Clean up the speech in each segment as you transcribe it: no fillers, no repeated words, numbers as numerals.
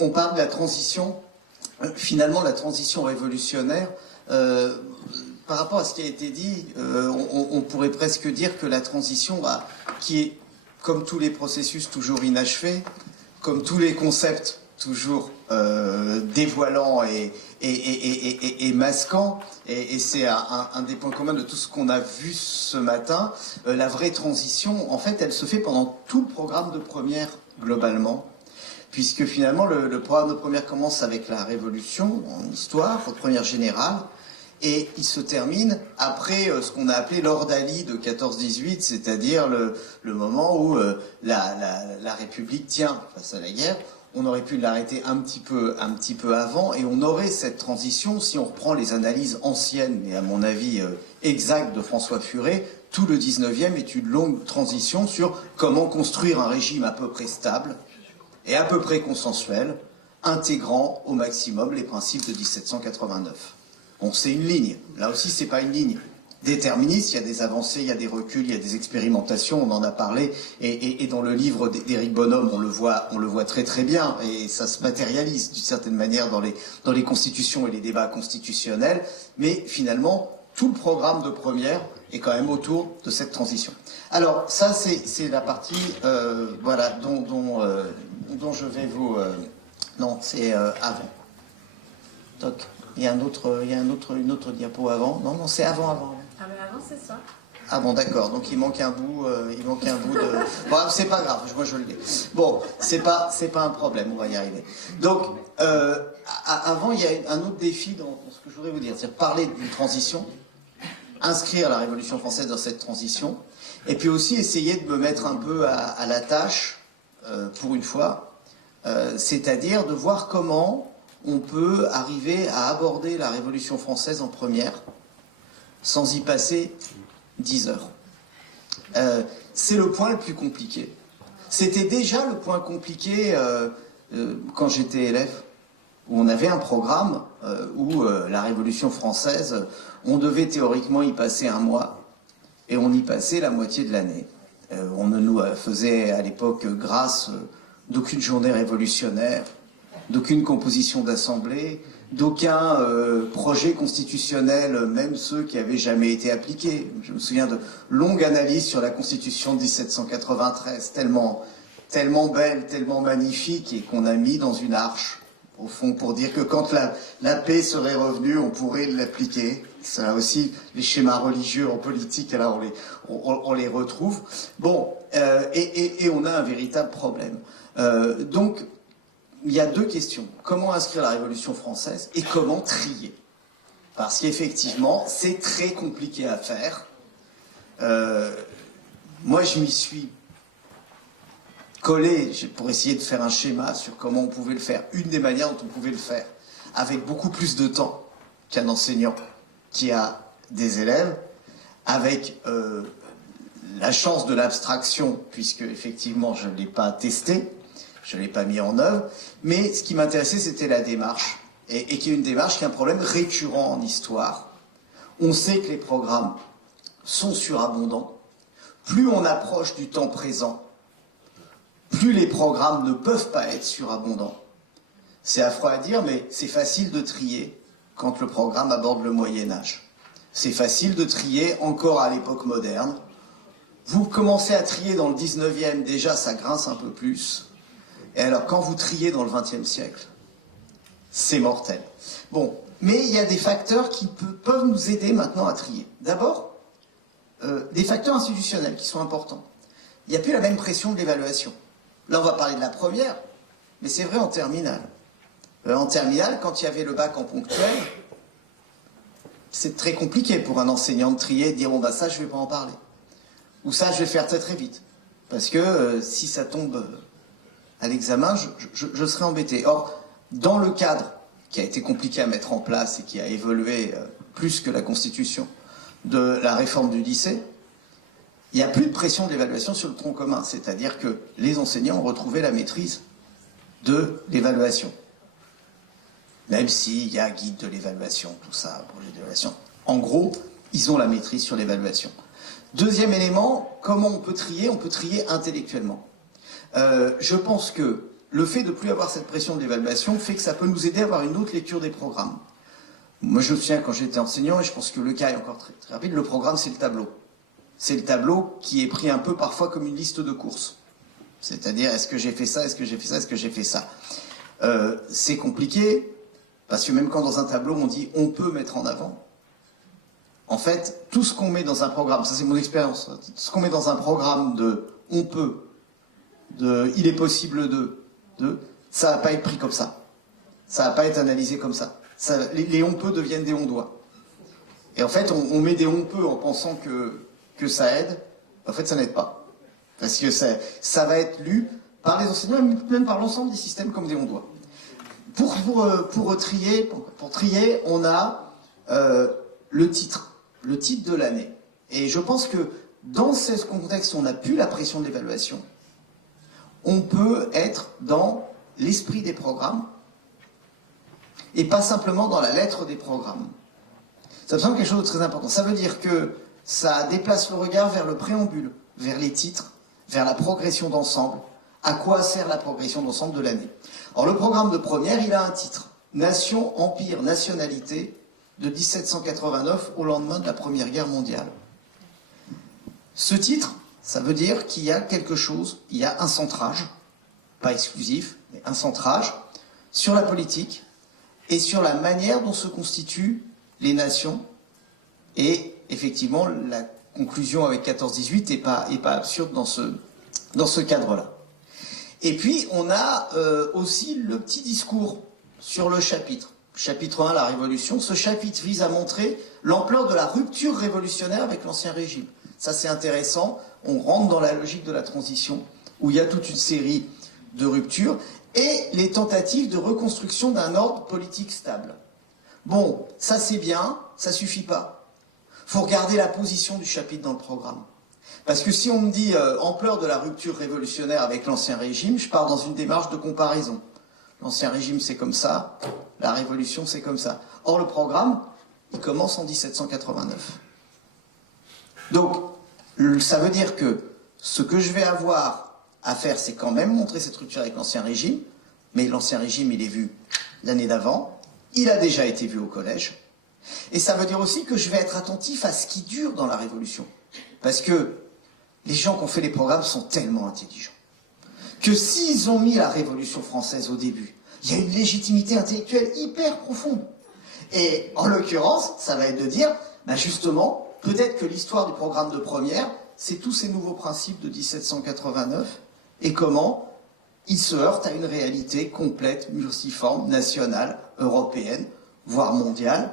on parle de la transition. Finalement, la transition révolutionnaire, par rapport à ce qui a été dit, on pourrait presque dire que la transition, qui est, comme tous les processus, toujours inachevé, comme tous les concepts, toujours dévoilants et masquants, et c'est un des points communs de tout ce qu'on a vu ce matin, la vraie transition, en fait, elle se fait pendant tout le programme de première, globalement, puisque finalement, le programme de première commence avec la Révolution, en histoire, première générale, et il se termine après ce qu'on a appelé l'ordalie de 14-18, c'est-à-dire le moment où la République tient face à la guerre. On aurait pu l'arrêter un petit peu avant, et on aurait cette transition, si on reprend les analyses anciennes, mais à mon avis exactes, de François Furet, tout le 19e est une longue transition sur comment construire un régime à peu près stable et à peu près consensuel, intégrant au maximum les principes de 1789. Bon, c'est une ligne. Là aussi, c'est pas une ligne déterministe. Il y a des avancées, il y a des reculs, il y a des expérimentations. On en a parlé. Et dans le livre d'Éric Bonhomme, on le voit très très bien. Et ça se matérialise d'une certaine manière dans les constitutions et les débats constitutionnels. Mais finalement, tout le programme de première est quand même autour de cette transition. Alors, ça, c'est la partie voilà, dont je vais vous... non, c'est avant. Toc. Il y a une autre diapo avant. Non, c'est avant. Ah mais avant c'est ça. Ah bon, d'accord. Donc il manque un bout de. Bon, c'est pas grave. Moi je le dis. Bon, c'est pas un problème. On va y arriver. Donc avant, il y a un autre défi dans ce que je voudrais vous dire, c'est parler d'une transition, inscrire la Révolution française dans cette transition, et puis aussi essayer de me mettre un peu à la tâche pour une fois, c'est-à-dire de voir comment on peut arriver à aborder la Révolution française en première sans y passer 10 heures. C'est le point le plus compliqué. C'était déjà le point compliqué quand j'étais élève, où on avait un programme où la Révolution française, on devait théoriquement y passer un mois, et on y passait la moitié de l'année. On ne nous faisait à l'époque grâce d'aucune journée révolutionnaire, d'aucune composition d'assemblée, d'aucun projet constitutionnel, même ceux qui n'avaient jamais été appliqués. Je me souviens de longues analyses sur la Constitution de 1793, tellement belle, tellement magnifique, et qu'on a mis dans une arche, au fond, pour dire que quand la paix serait revenue, on pourrait l'appliquer. Ça aussi, les schémas religieux en politique, alors on les retrouve. Bon, et on a un véritable problème. Donc, il y a deux questions. Comment inscrire la Révolution française et comment trier? Parce qu'effectivement, c'est très compliqué à faire. Moi, je m'y suis collé pour essayer de faire un schéma sur comment on pouvait le faire. Une des manières dont on pouvait le faire, avec beaucoup plus de temps qu'un enseignant qui a des élèves, avec la chance de l'abstraction, puisque effectivement, je ne l'ai pas testé, je ne l'ai pas mis en œuvre, mais ce qui m'intéressait, c'était la démarche, et qui est une démarche qui est un problème récurrent en histoire. On sait que les programmes sont surabondants. Plus on approche du temps présent, plus les programmes ne peuvent pas être surabondants. C'est affreux à dire, mais c'est facile de trier quand le programme aborde le Moyen-Âge. C'est facile de trier encore à l'époque moderne. Vous commencez à trier dans le 19e, déjà ça grince un peu plus. Et alors, quand vous triez dans le XXe siècle, c'est mortel. Bon, mais il y a des facteurs qui peuvent nous aider maintenant à trier. D'abord, des facteurs institutionnels qui sont importants. Il n'y a plus la même pression de l'évaluation. Là, on va parler de la première, mais c'est vrai en terminale. En terminale, quand il y avait le bac en ponctuel, c'est très compliqué pour un enseignant de trier et de dire « bon, bah ça, je ne vais pas en parler ». Ou ça, je vais faire très très vite. Parce que si ça tombe à l'examen, je serai embêté. Or, dans le cadre qui a été compliqué à mettre en place et qui a évolué plus que la Constitution de la réforme du lycée, il n'y a plus de pression d'évaluation sur le tronc commun. C'est-à-dire que les enseignants ont retrouvé la maîtrise de l'évaluation. Même s'il y a guide de l'évaluation, tout ça, projet d'évaluation. En gros, ils ont la maîtrise sur l'évaluation. Deuxième élément, comment on peut trier? On peut trier intellectuellement. Je pense que le fait de ne plus avoir cette pression de l'évaluation fait que ça peut nous aider à avoir une autre lecture des programmes. Moi, je me souviens quand j'étais enseignant, et je pense que le cas est encore très, très rapide, le programme, c'est le tableau. C'est le tableau qui est pris un peu parfois comme une liste de courses. C'est-à-dire, est-ce que j'ai fait ça, est-ce que j'ai fait ça, est-ce que j'ai fait ça. C'est compliqué, parce que même quand dans un tableau, on dit « on peut mettre en avant », en fait, tout ce qu'on met dans un programme, ça c'est mon expérience, tout ce qu'on met dans un programme de « on peut », de « il est possible de », ça va pas être pris comme ça. Ça va pas être analysé comme ça. Les on peut deviennent des on doit. Et en fait, on met des on peut en pensant que ça aide. En fait, ça n'aide pas. Parce que ça va être lu par les enseignants et même par l'ensemble des systèmes comme des on doit. Pour trier, on a le titre de l'année. Et je pense que dans ce contexte où on n'a plus la pression de l'évaluation, on peut être dans l'esprit des programmes et pas simplement dans la lettre des programmes. Ça me semble quelque chose de très important. Ça veut dire que ça déplace le regard vers le préambule, vers les titres, vers la progression d'ensemble. À quoi sert la progression d'ensemble de l'année? Alors le programme de première, il a un titre. Nation, Empire, Nationalité, de 1789 au lendemain de la Première Guerre mondiale. Ce titre, ça veut dire qu'il y a quelque chose, il y a un centrage, pas exclusif, mais un centrage, sur la politique et sur la manière dont se constituent les nations. Et effectivement, la conclusion avec 14-18 n'est pas absurde dans ce cadre-là. Et puis, on a aussi le petit discours sur le chapitre. Chapitre 1, la Révolution. Ce chapitre vise à montrer l'ampleur de la rupture révolutionnaire avec l'Ancien Régime. Ça, c'est intéressant. On rentre dans la logique de la transition, où il y a toute une série de ruptures, et les tentatives de reconstruction d'un ordre politique stable. Bon, ça c'est bien, ça suffit pas. Il faut regarder la position du chapitre dans le programme. Parce que si on me dit ampleur de la rupture révolutionnaire avec l'Ancien Régime, je pars dans une démarche de comparaison. L'Ancien Régime c'est comme ça, la Révolution c'est comme ça. Or le programme, il commence en 1789. Donc, ça veut dire que ce que je vais avoir à faire, c'est quand même montrer cette rupture avec l'Ancien Régime, mais l'Ancien Régime, il est vu l'année d'avant, il a déjà été vu au collège, et ça veut dire aussi que je vais être attentif à ce qui dure dans la Révolution. Parce que les gens qui ont fait les programmes sont tellement intelligents que s'ils ont mis la Révolution française au début, il y a une légitimité intellectuelle hyper profonde. Et en l'occurrence, ça va être de dire, bah justement, peut-être que l'histoire du programme de première, c'est tous ces nouveaux principes de 1789 et comment ils se heurtent à une réalité complète, multiforme, nationale, européenne, voire mondiale.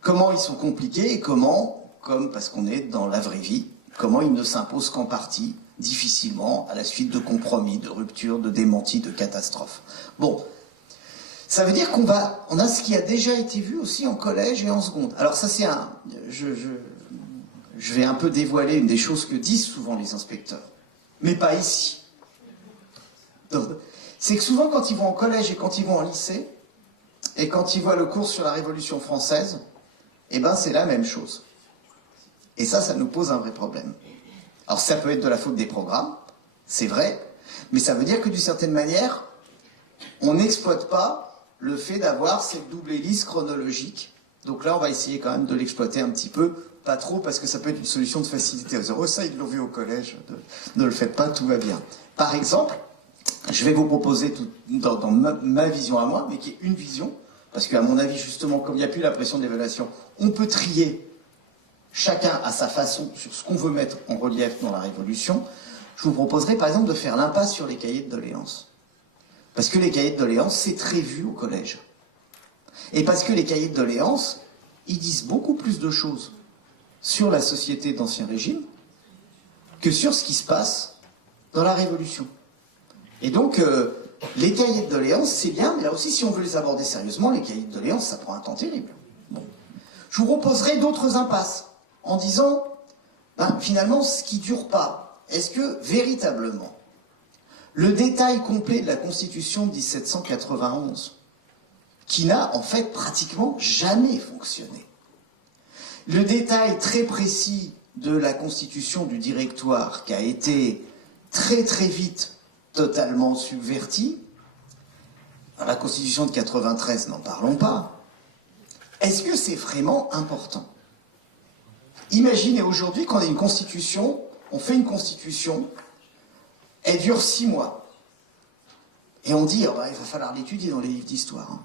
Comment ils sont compliqués et comment, parce qu'on est dans la vraie vie, comment ils ne s'imposent qu'en partie, difficilement, à la suite de compromis, de ruptures, de démentis, de catastrophes. Bon, ça veut dire qu'on a ce qui a déjà été vu aussi en collège et en seconde. Alors ça c'est je vais un peu dévoiler une des choses que disent souvent les inspecteurs, mais pas ici. C'est que souvent quand ils vont en collège et quand ils vont en lycée, et quand ils voient le cours sur la Révolution française, eh ben c'est la même chose. Et ça nous pose un vrai problème. Alors ça peut être de la faute des programmes, c'est vrai, mais ça veut dire que d'une certaine manière, on n'exploite pas le fait d'avoir cette double hélice chronologique. Donc là, on va essayer quand même de l'exploiter un petit peu, pas trop, parce que ça peut être une solution de facilité. Oh, ça, ils l'ont vu au collège, ne le faites pas, tout va bien. Par exemple, je vais vous proposer, dans ma vision à moi, mais qui est une vision, parce qu'à mon avis, justement, comme il n'y a plus la pression d'évaluation, on peut trier chacun à sa façon sur ce qu'on veut mettre en relief dans la Révolution. Je vous proposerai, par exemple, de faire l'impasse sur les cahiers de doléances. Parce que les cahiers de doléances, c'est très vu au collège. Et parce que les cahiers de doléances, ils disent beaucoup plus de choses sur la société d'Ancien Régime que sur ce qui se passe dans la Révolution. Et donc, les cahiers de doléances, c'est bien, mais là aussi, si on veut les aborder sérieusement, les cahiers de doléances, ça prend un temps terrible. Bon. Je vous proposerai d'autres impasses, en disant, finalement, ce qui ne dure pas, est-ce que, véritablement, le détail complet de la Constitution de 1791, qui n'a, en fait, pratiquement jamais fonctionné, le détail très précis de la Constitution du Directoire, qui a été très très vite totalement subverti, La Constitution de 93, n'en parlons pas. Est-ce que c'est vraiment important? Imaginez aujourd'hui qu'on a une Constitution, on fait une Constitution, elle dure 6 mois. Et on dit, oh bah, il va falloir l'étudier dans les livres d'histoire. Hein.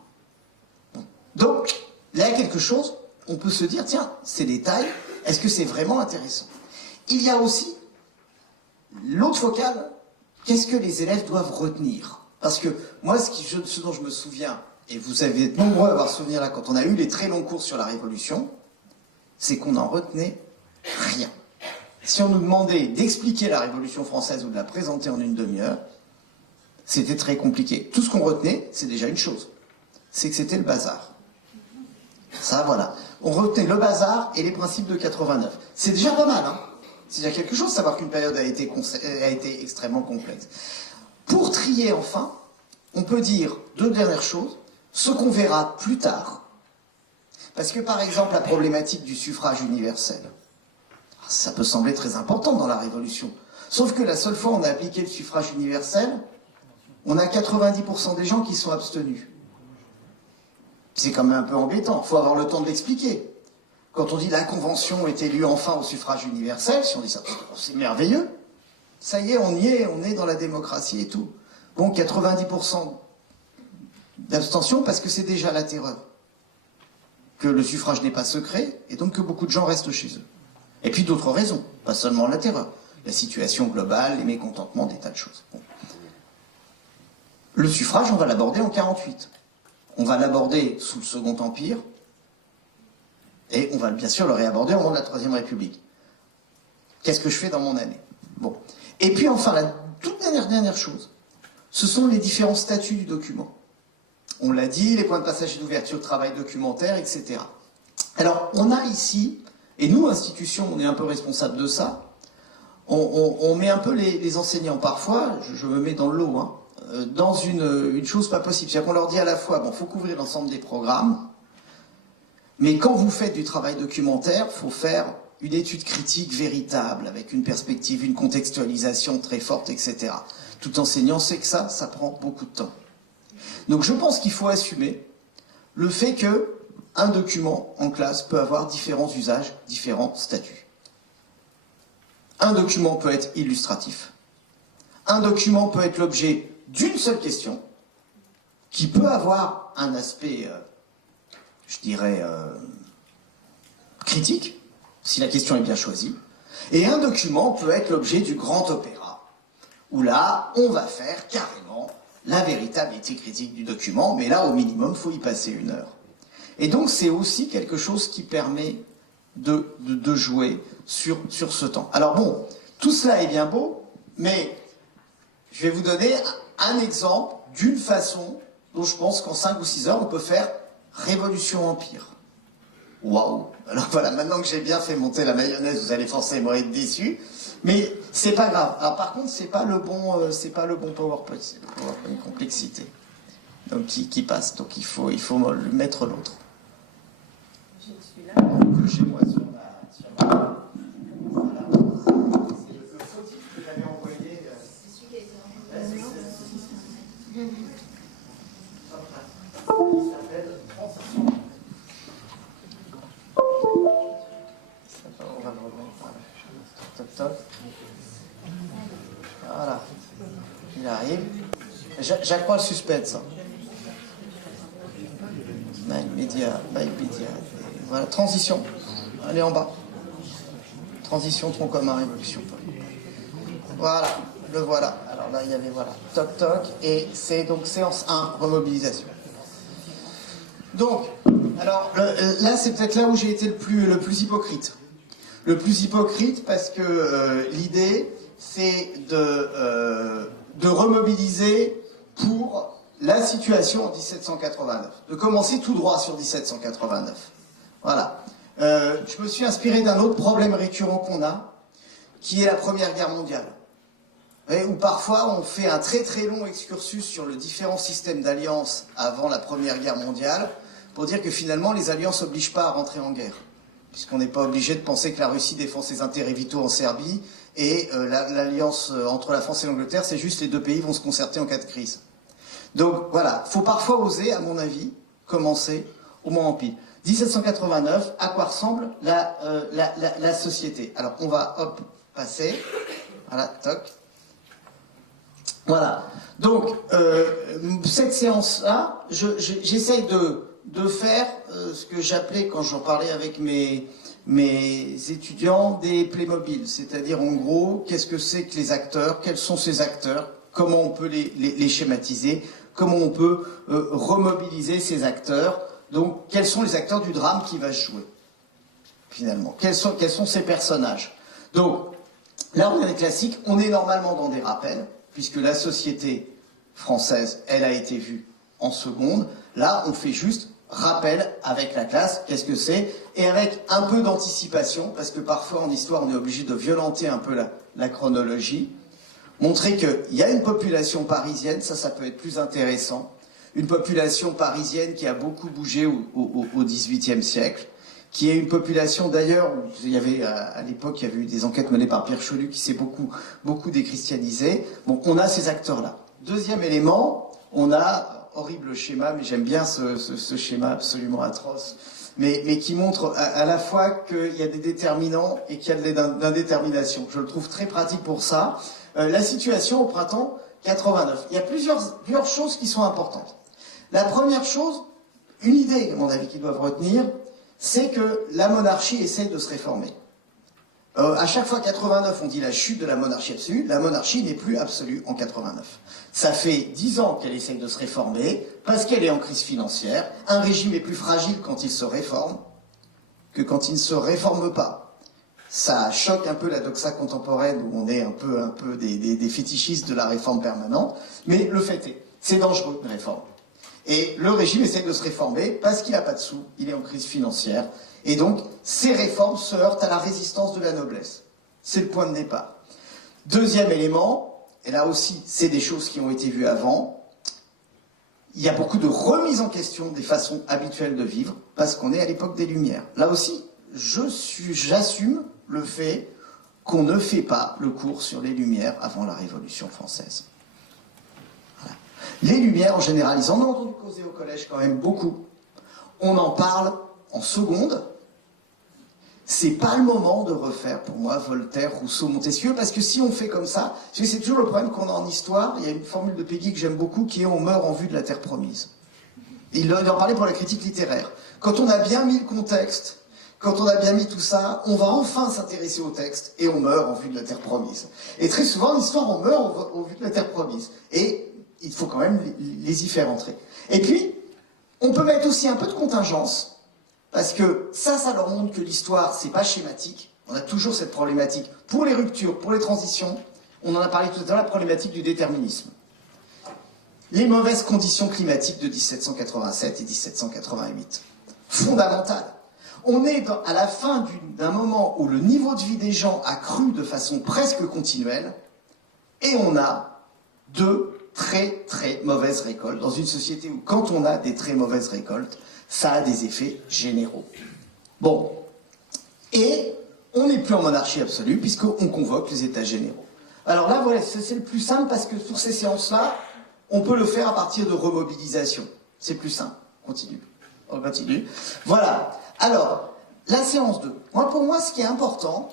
Bon. Donc, là, il y a quelque chose, on peut se dire, tiens, ces détails, est-ce que c'est vraiment intéressant? Il y a aussi l'autre focale, qu'est-ce que les élèves doivent retenir? Parce que moi, ce dont je me souviens, et vous avez été nombreux à avoir souvenir là, quand on a eu les très longs cours sur la Révolution, c'est qu'on n'en retenait rien. Si on nous demandait d'expliquer la Révolution française ou de la présenter en une demi-heure, c'était très compliqué. Tout ce qu'on retenait, c'est déjà une chose, c'est que c'était le bazar. Ça, voilà. On retenait le bazar et les principes de 89. C'est déjà pas mal, hein. C'est déjà quelque chose de savoir qu'une période a été extrêmement complexe. Pour trier, enfin, on peut dire 2 dernières choses, ce qu'on verra plus tard. Parce que, par exemple, la problématique du suffrage universel, ça peut sembler très important dans la Révolution. Sauf que la seule fois où on a appliqué le suffrage universel, on a 90% des gens qui sont abstenus. C'est quand même un peu embêtant, il faut avoir le temps de l'expliquer. Quand on dit la Convention est élue enfin au suffrage universel, si on dit ça, c'est merveilleux. Ça y est, on est dans la démocratie et tout. Bon, 90% d'abstention parce que c'est déjà la terreur. Que le suffrage n'est pas secret et donc que beaucoup de gens restent chez eux. Et puis d'autres raisons, pas seulement la terreur. La situation globale, les mécontentements, des tas de choses. Bon. Le suffrage, on va l'aborder en 48. On va l'aborder sous le Second Empire et on va bien sûr le réaborder au moment de la Troisième République. Qu'est-ce que je fais dans mon année? Bon. Et puis enfin, la toute dernière chose, ce sont les différents statuts du document. On l'a dit, les points de passage et d'ouverture, travail documentaire, etc. Alors, on a ici, et nous, institutions, on est un peu responsable de ça, on met un peu les enseignants, parfois, je me mets dans le lot, hein, dans une chose pas possible. C'est-à-dire qu'on leur dit à la fois, bon, il faut couvrir l'ensemble des programmes, mais quand vous faites du travail documentaire, il faut faire une étude critique véritable, avec une perspective, une contextualisation très forte, etc. Tout enseignant sait que ça prend beaucoup de temps. Donc je pense qu'il faut assumer le fait que un document en classe peut avoir différents usages, différents statuts. Un document peut être illustratif. Un document peut être l'objet d'une seule question, qui peut avoir un aspect, je dirais, critique, si la question est bien choisie. Et un document peut être l'objet du grand opéra, où là, on va faire carrément la véritable éthique critique du document, mais là, au minimum, il faut y passer 1 heure. Et donc, c'est aussi quelque chose qui permet de jouer sur ce temps. Alors bon, tout cela est bien beau, mais je vais vous donner un exemple d'une façon dont je pense qu'en 5 ou 6 heures, on peut faire Révolution Empire. Waouh! Alors voilà, maintenant que j'ai bien fait monter la mayonnaise, vous allez forcément être déçus. Mais c'est pas grave. Alors par contre, c'est pas le bon PowerPoint, c'est le PowerPoint complexité. Donc qui passe. Donc il faut mettre l'autre. J'ai celui-là. Donc chez moi sur la... Voilà. C'est le fautif que j'avais envoyé. C'est celui qui a été envoyé. Il s'appelle Transition. On va le remettre. Toc. Voilà. Il arrive. J'accrois le suspense. Média. Voilà, transition. Elle est en bas. Transition, tronc commun, révolution. Voilà, le voilà. Alors là, il y avait voilà. Toc. Et c'est donc séance 1, remobilisation. Donc, alors là, c'est peut-être là où j'ai été le plus hypocrite. Le plus hypocrite parce que l'idée, c'est de remobiliser pour la situation en 1789, de commencer tout droit sur 1789. Voilà. Je me suis inspiré d'un autre problème récurrent qu'on a, qui est la Première Guerre mondiale. Où parfois on fait un très très long excursus sur le différent système d'alliances avant la Première Guerre mondiale, pour dire que finalement les alliances n'obligent pas à rentrer en guerre. Puisqu'on n'est pas obligé de penser que la Russie défend ses intérêts vitaux en Serbie, et l'alliance entre la France et l'Angleterre, c'est juste les 2 pays vont se concerter en cas de crise. Donc voilà, il faut parfois oser, à mon avis, commencer au moment empire. 1789, à quoi ressemble la société? Alors on va, hop, passer. Voilà, toc. Voilà. Donc, cette séance-là, j'essaye de faire ce que j'appelais, quand j'en parlais avec mes étudiants, des Playmobil. C'est-à-dire, en gros, qu'est-ce que c'est que les acteurs? Quels sont ces acteurs? Comment on peut les schématiser? Comment on peut remobiliser ces acteurs? Donc, quels sont les acteurs du drame qui va se jouer, finalement? Quels sont ces personnages? Donc, là, on est dans les classiques. On est normalement dans des rappels, puisque la société française, elle a été vue en seconde. Là, on fait juste rappel avec la classe, qu'est-ce que c'est, et avec un peu d'anticipation, parce que parfois en histoire, on est obligé de violenter un peu la chronologie. Montrer qu'il y a une population parisienne, ça peut être plus intéressant. Une population parisienne qui a beaucoup bougé au XVIIIe siècle, qui est une population d'ailleurs, il y avait à l'époque, il y avait eu des enquêtes menées par Pierre Chelu qui s'est beaucoup déchristianisé. Bon, on a ces acteurs-là. Deuxième élément, on a, horrible schéma, mais j'aime bien ce schéma absolument atroce, mais qui montre à la fois qu'il y a des déterminants et qu'il y a de l'indétermination. Je le trouve très pratique pour ça. La situation au printemps 89. Il y a plusieurs choses qui sont importantes. La première chose, une idée, à mon avis, qu'ils doivent retenir, c'est que la monarchie essaye de se réformer. À chaque fois 89, on dit la chute de la monarchie absolue. La monarchie n'est plus absolue en 89. Ça fait 10 ans qu'elle essaye de se réformer, parce qu'elle est en crise financière. Un régime est plus fragile quand il se réforme que quand il ne se réforme pas. Ça choque un peu la doxa contemporaine, où on est un peu des fétichistes de la réforme permanente, mais le fait est, c'est dangereux une réforme. Et le régime essaie de se réformer parce qu'il n'a pas de sous, il est en crise financière. Et donc, ces réformes se heurtent à la résistance de la noblesse. C'est le point de départ. Deuxième élément, et là aussi, c'est des choses qui ont été vues avant, il y a beaucoup de remise en question des façons habituelles de vivre, parce qu'on est à l'époque des Lumières. Là aussi, j'assume le fait qu'on ne fait pas le cours sur les Lumières avant la Révolution française. Les Lumières, en général, ils en ont entendu causer au collège quand même beaucoup. On en parle en seconde. C'est pas le moment de refaire, pour moi, Voltaire, Rousseau, Montesquieu, parce que si on fait comme ça, c'est toujours le problème qu'on a en histoire. Il y a une formule de Péguy que j'aime beaucoup, qui est « on meurt en vue de la terre promise ». Il en parlait pour la critique littéraire. Quand on a bien mis le contexte, quand on a bien mis tout ça, on va enfin s'intéresser au texte, et on meurt en vue de la terre promise. Et très souvent, en histoire, on meurt en vue de la terre promise. Et il faut quand même les y faire entrer. Et puis, on peut mettre aussi un peu de contingence, parce que ça leur montre que l'histoire, c'est pas schématique. On a toujours cette problématique. Pour les ruptures, pour les transitions, on en a parlé tout à l'heure, la problématique du déterminisme. Les mauvaises conditions climatiques de 1787 et 1788. Fondamentales. On est à la fin d'un moment où le niveau de vie des gens a cru de façon presque continuelle, et on a deux très très mauvaises récoltes, dans une société où quand on a des très mauvaises récoltes, ça a des effets généraux. Bon, et on n'est plus en monarchie absolue puisqu'on convoque les états généraux. Alors là, voilà, c'est le plus simple parce que pour ces séances-là, on peut le faire à partir de remobilisation. C'est plus simple. On continue. Voilà. Alors, la séance 2. Pour moi, ce qui est important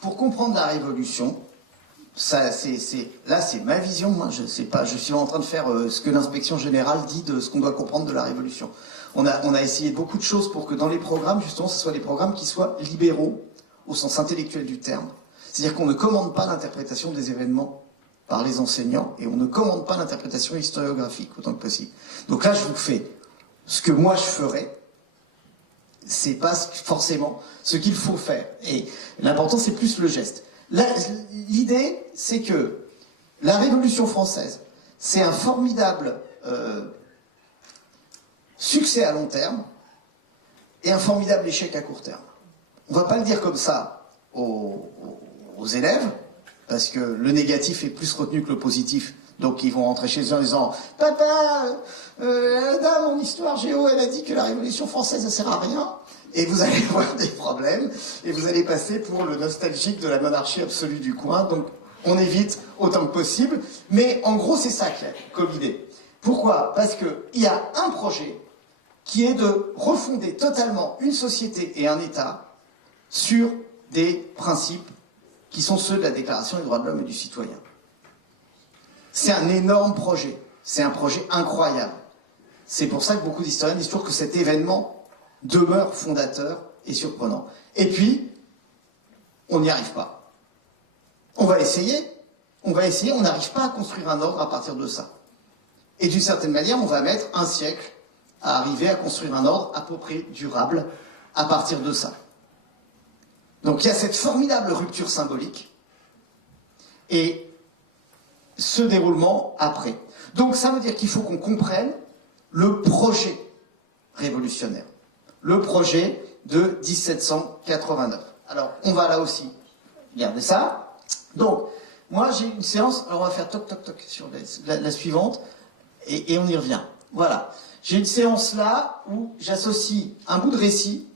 pour comprendre la Révolution, là, c'est ma vision. Moi, je sais pas. Je suis en train de faire ce que l'inspection générale dit de ce qu'on doit comprendre de la Révolution. On a essayé beaucoup de choses pour que dans les programmes, justement, ce soit des programmes qui soient libéraux au sens intellectuel du terme. C'est-à-dire qu'on ne commande pas l'interprétation des événements par les enseignants et on ne commande pas l'interprétation historiographique autant que possible. Donc là, je vous fais ce que moi je ferais. C'est pas forcément ce qu'il faut faire. Et l'important, c'est plus le geste. L'idée, c'est que la Révolution française, c'est un formidable succès à long terme et un formidable échec à court terme. On ne va pas le dire comme ça aux élèves, parce que le négatif est plus retenu que le positif. Donc ils vont rentrer chez eux en disant « Papa, la dame en histoire géo, elle a dit que la Révolution française ne sert à rien. » Et vous allez avoir des problèmes, et vous allez passer pour le nostalgique de la monarchie absolue du coin. Donc on évite autant que possible. Mais en gros, c'est ça qu'il y a comme idée. Pourquoi? Parce qu'il y a un projet qui est de refonder totalement une société et un État sur des principes qui sont ceux de la Déclaration des droits de l'homme et du citoyen. C'est un énorme projet, c'est un projet incroyable. C'est pour ça que beaucoup d'historiens disent toujours que cet événement demeure fondateur et surprenant. Et puis, on n'y arrive pas. On va essayer, on n'arrive pas à construire un ordre à partir de ça. Et d'une certaine manière, on va mettre un siècle à arriver à construire un ordre à peu près durable à partir de ça. Donc il y a cette formidable rupture symbolique et ce déroulement après. Donc ça veut dire qu'il faut qu'on comprenne le projet révolutionnaire, le projet de 1789. Alors on va là aussi regarder ça. Donc moi j'ai une séance, alors on va faire toc toc toc sur la suivante et on y revient. Voilà, j'ai une séance là où j'associe un bout de récit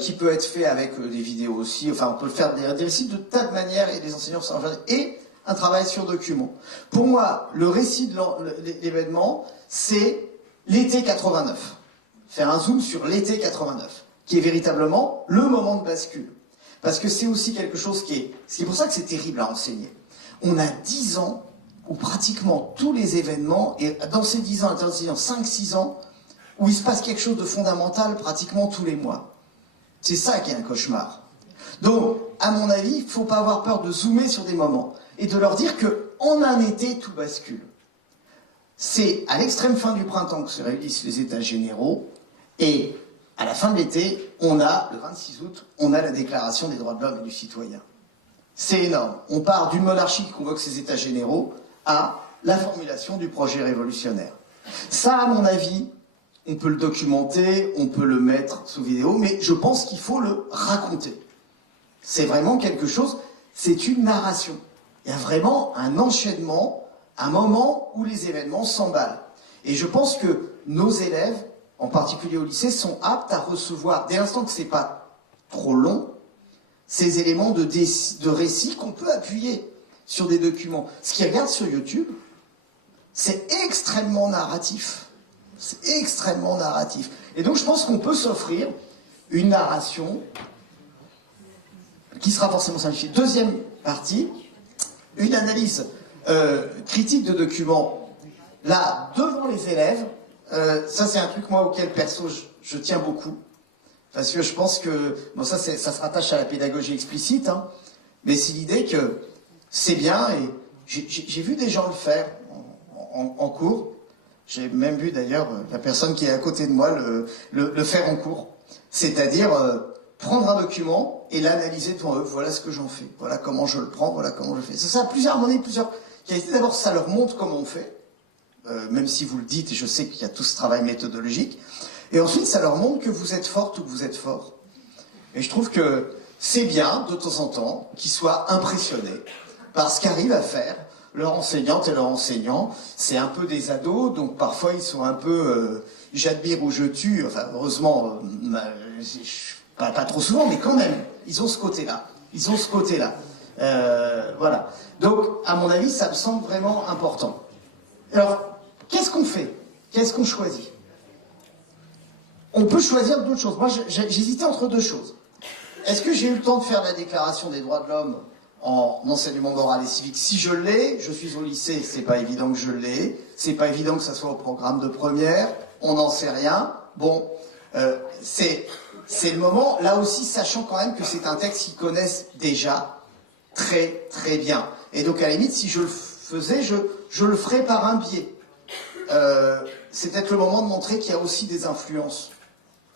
qui peut être fait avec des vidéos aussi, enfin on peut faire des récits de tas de manières et les enseignants sont et un travail sur document. Pour moi, le récit de l'événement, c'est l'été 89. Faire un zoom sur l'été 89, qui est véritablement le moment de bascule. Parce que c'est aussi quelque chose qui est... C'est pour ça que c'est terrible à enseigner. On a 10 ans où pratiquement tous les événements, et dans ces 10 ans, 5-6 ans, où il se passe quelque chose de fondamental pratiquement tous les mois. C'est ça qui est un cauchemar. Donc, à mon avis, il ne faut pas avoir peur de zoomer sur des moments et de leur dire qu'en un été, tout bascule. C'est à l'extrême fin du printemps que se réunissent les États généraux et à la fin de l'été, on a, le 26 août, on a la Déclaration des droits de l'homme et du citoyen. C'est énorme. On part d'une monarchie qui convoque ses États généraux à la formulation du projet révolutionnaire. Ça, à mon avis, on peut le documenter, on peut le mettre sous vidéo, mais je pense qu'il faut le raconter. C'est vraiment quelque chose, c'est une narration. Il y a vraiment un enchaînement, un moment où les événements s'emballent. Et je pense que nos élèves, en particulier au lycée, sont aptes à recevoir, dès l'instant que c'est pas trop long, ces éléments de récit qu'on peut appuyer sur des documents. Ce qu'ils regardent sur YouTube, c'est extrêmement narratif. C'est extrêmement narratif. Et donc je pense qu'on peut s'offrir une narration qui sera forcément simplifiée. Deuxième partie, une analyse critique de documents. Là, devant les élèves, ça c'est un truc moi auquel perso je tiens beaucoup. Parce que je pense que, bon ça se rattache à la pédagogie explicite, hein, mais c'est l'idée que c'est bien, et j'ai vu des gens le faire en cours. J'ai même vu d'ailleurs la personne qui est à côté de moi le faire en cours. C'est-à-dire prendre un document et l'analyser devant eux. Voilà ce que j'en fais. Voilà comment je le prends. Voilà comment je le fais. C'est ça, plusieurs harmonies, plusieurs qualités. D'abord, ça leur montre comment on fait. Même si vous le dites, et je sais qu'il y a tout ce travail méthodologique. Et ensuite, ça leur montre que vous êtes forte ou que vous êtes fort. Et je trouve que c'est bien, de temps en temps, qu'ils soient impressionnés par ce qu'arrivent à faire leur enseignante et leur enseignant. C'est un peu des ados, donc parfois ils sont un peu j'admire ou je tue, enfin heureusement, pas trop souvent, mais quand même, ils ont ce côté-là. Ils ont ce côté-là. Voilà. Donc, à mon avis, ça me semble vraiment important. Alors, qu'est-ce qu'on fait? Qu'est-ce qu'on choisit? On peut choisir d'autres choses. Moi, j'hésitais entre deux choses. Est-ce que j'ai eu le temps de faire la déclaration des droits de l'homme en enseignement moral et civique? Si je l'ai, je suis au lycée, c'est pas évident que je l'ai. C'est pas évident que ça soit au programme de première. On n'en sait rien. Bon, c'est le moment, là aussi, sachant quand même que c'est un texte qu'ils connaissent déjà très très bien. Et donc, à la limite, si je le faisais, je le ferais par un biais. C'est peut-être le moment de montrer qu'il y a aussi des influences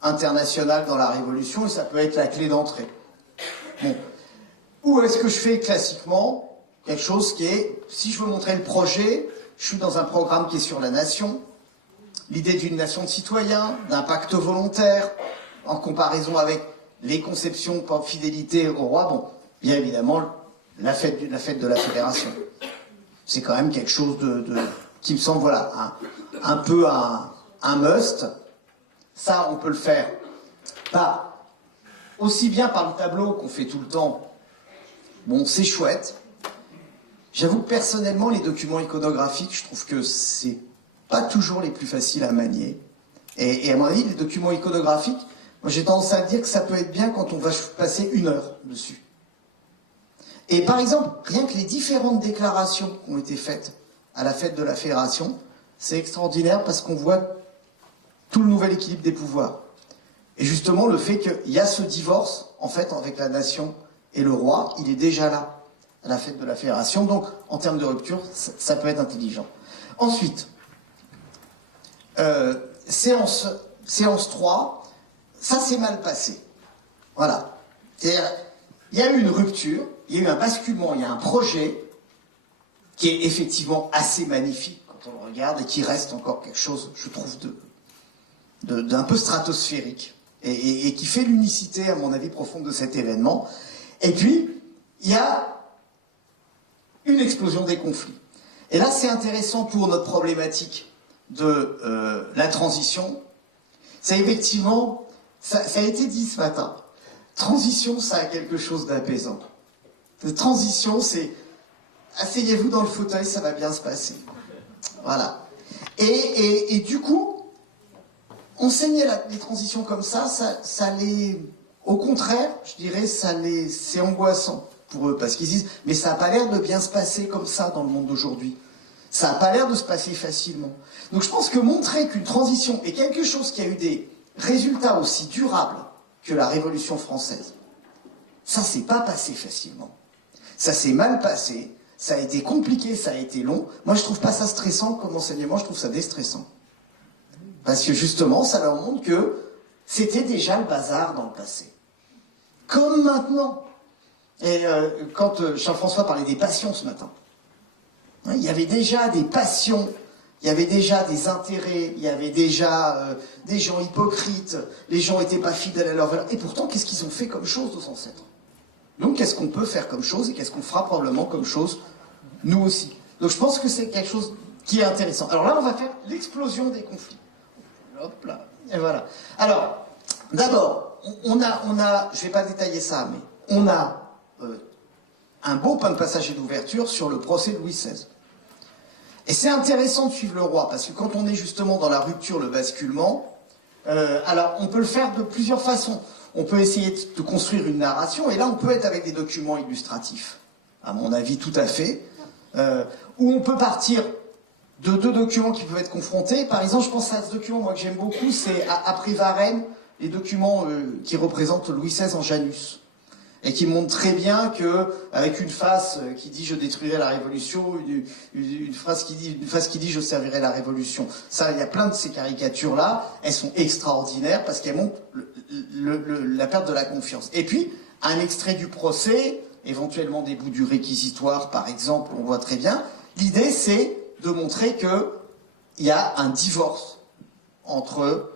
internationales dans la Révolution, et ça peut être la clé d'entrée. Bon. Ou est-ce que je fais classiquement quelque chose qui est, si je veux montrer le projet, je suis dans un programme qui est sur la nation, l'idée d'une nation de citoyens, d'un pacte volontaire, en comparaison avec les conceptions pour fidélité au roi. Bon, bien évidemment, la fête de la fédération. C'est quand même quelque chose qui me semble, voilà, un peu un must. Ça, on peut le faire pas aussi bien par le tableau qu'on fait tout le temps. Bon, c'est chouette. J'avoue que personnellement, les documents iconographiques, je trouve que c'est pas toujours les plus faciles à manier. Et à mon avis, les documents iconographiques, moi j'ai tendance à dire que ça peut être bien quand on va passer 1 heure dessus. Et par exemple, rien que les différentes déclarations qui ont été faites à la fête de la Fédération, c'est extraordinaire parce qu'on voit tout le nouvel équilibre des pouvoirs. Et justement, le fait qu'il y a ce divorce, en fait, avec la nation et le roi, il est déjà là, à la fête de la Fédération. Donc, en termes de rupture, ça peut être intelligent. Ensuite, séance 3, ça s'est mal passé. Voilà. C'est-à-dire, il y a eu une rupture, il y a eu un basculement, il y a un projet qui est effectivement assez magnifique quand on le regarde et qui reste encore quelque chose, je trouve, d'un peu stratosphérique et qui fait l'unicité, à mon avis, profonde de cet événement. Et puis, il y a une explosion des conflits. Et là, c'est intéressant pour notre problématique de la transition. C'est effectivement, ça a été dit ce matin, transition, ça a quelque chose d'apaisant. Transition, c'est asseyez-vous dans le fauteuil, ça va bien se passer. Voilà. Et du coup, enseigner les transitions comme ça les... Au contraire, je dirais, c'est angoissant pour eux, parce qu'ils disent, mais ça n'a pas l'air de bien se passer comme ça dans le monde d'aujourd'hui. Ça n'a pas l'air de se passer facilement. Donc je pense que montrer qu'une transition est quelque chose qui a eu des résultats aussi durables que la Révolution française, ça s'est pas passé facilement. Ça s'est mal passé, ça a été compliqué, ça a été long. Moi, je trouve pas ça stressant comme enseignement, je trouve ça déstressant. Parce que justement, ça leur montre que c'était déjà le bazar dans le passé. Comme maintenant. Et quand Jean-François parlait des passions ce matin, hein, il y avait déjà des passions, il y avait déjà des intérêts, il y avait déjà des gens hypocrites, les gens n'étaient pas fidèles à leurs valeurs. Et pourtant, qu'est-ce qu'ils ont fait comme chose, nos ancêtres? Donc, qu'est-ce qu'on peut faire comme chose et qu'est-ce qu'on fera probablement comme chose, nous aussi. Donc, je pense que c'est quelque chose qui est intéressant. Alors là, on va faire l'explosion des conflits. Hop là, et voilà. Alors, d'abord, on a, je ne vais pas détailler ça, mais on a un beau point de passage et d'ouverture sur le procès de Louis XVI. Et c'est intéressant de suivre le roi, parce que quand on est justement dans la rupture, le basculement, alors on peut le faire de plusieurs façons. On peut essayer de construire une narration, et là on peut être avec des documents illustratifs, à mon avis tout à fait, ou on peut partir de 2 documents qui peuvent être confrontés. Par exemple, je pense à ce document, moi, que j'aime beaucoup, c'est après Varennes, les documents qui représentent Louis XVI en Janus, et qui montrent très bien que, avec une face qui dit « je détruirai la Révolution », une face qui dit « je servirai la Révolution ». Ça, il y a plein de ces caricatures-là, elles sont extraordinaires, parce qu'elles montrent la perte de la confiance. Et puis, un extrait du procès, éventuellement des bouts du réquisitoire, par exemple, on voit très bien. L'idée, c'est de montrer qu'il y a un divorce entre